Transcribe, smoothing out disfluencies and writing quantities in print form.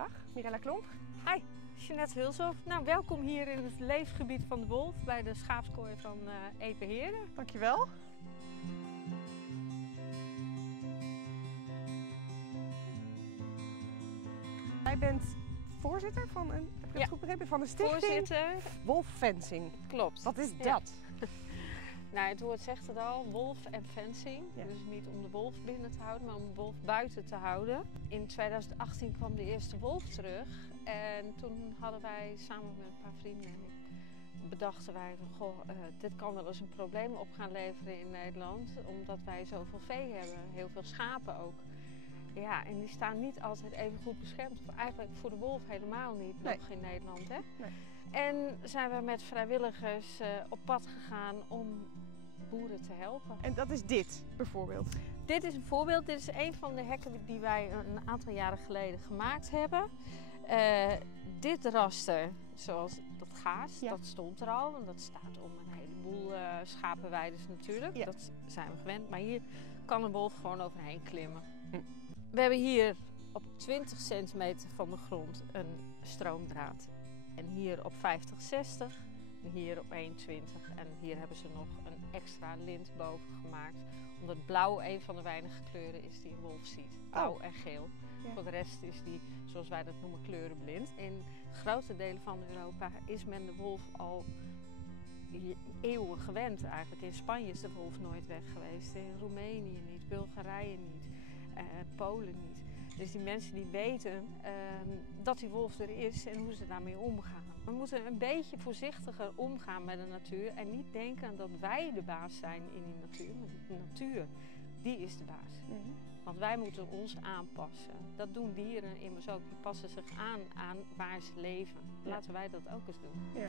Dag, Mirella Klomp. Hi, Jeanette Hulshoff. Nou, welkom hier in het leefgebied van de wolf bij de schaapskooi van Epe-Heerden. Dankjewel. Jij bent voorzitter van een, heb ik het goed begrepen, van de stichting Voorzitter. Wolf Fencing. Klopt. Wat is Ja. dat? Nou, het woord zegt het al, wolf en fencing. Ja. Dus niet om de wolf binnen te houden, maar om de wolf buiten te houden. In 2018 kwam de eerste wolf terug. En toen hadden wij samen met een paar vrienden bedachten wij van, goh, dit kan wel eens een probleem op gaan leveren in Nederland. Omdat wij zoveel vee hebben, heel veel schapen ook. Ja, en die staan niet altijd even goed beschermd. Of eigenlijk voor de wolf helemaal niet nog in Nederland. Hè? Nee. En zijn we met vrijwilligers op pad gegaan om boeren te helpen. En dat is dit bijvoorbeeld. Dit is een voorbeeld. Dit is een van de hekken die wij een aantal jaren geleden gemaakt hebben. Dit raster, zoals dat gaas, dat stond er al. En dat staat om een heleboel schapenweiders natuurlijk. Ja. Dat zijn we gewend. Maar hier kan een wolf gewoon overheen klimmen. We hebben hier op 20 centimeter van de grond een stroomdraad. En hier op 50, 60. En hier op 21. En hier hebben ze nog een extra lint boven gemaakt. Omdat blauw een van de weinige kleuren is die een wolf ziet. Blauw en geel. Ja. Voor de rest is die, zoals wij dat noemen, kleurenblind. In grote delen van Europa is men de wolf al eeuwen gewend eigenlijk. In Spanje is de wolf nooit weg geweest. In Roemenië niet, Bulgarije niet, Polen niet. Dus die mensen die weten dat die wolf er is en hoe ze daarmee omgaan. We moeten een beetje voorzichtiger omgaan met de natuur en niet denken dat wij de baas zijn in die natuur. Maar de natuur, die is de baas. Want wij moeten ons aanpassen. Dat doen dieren immers ook. Die passen zich aan waar ze leven. Laten wij dat ook eens doen. Ja.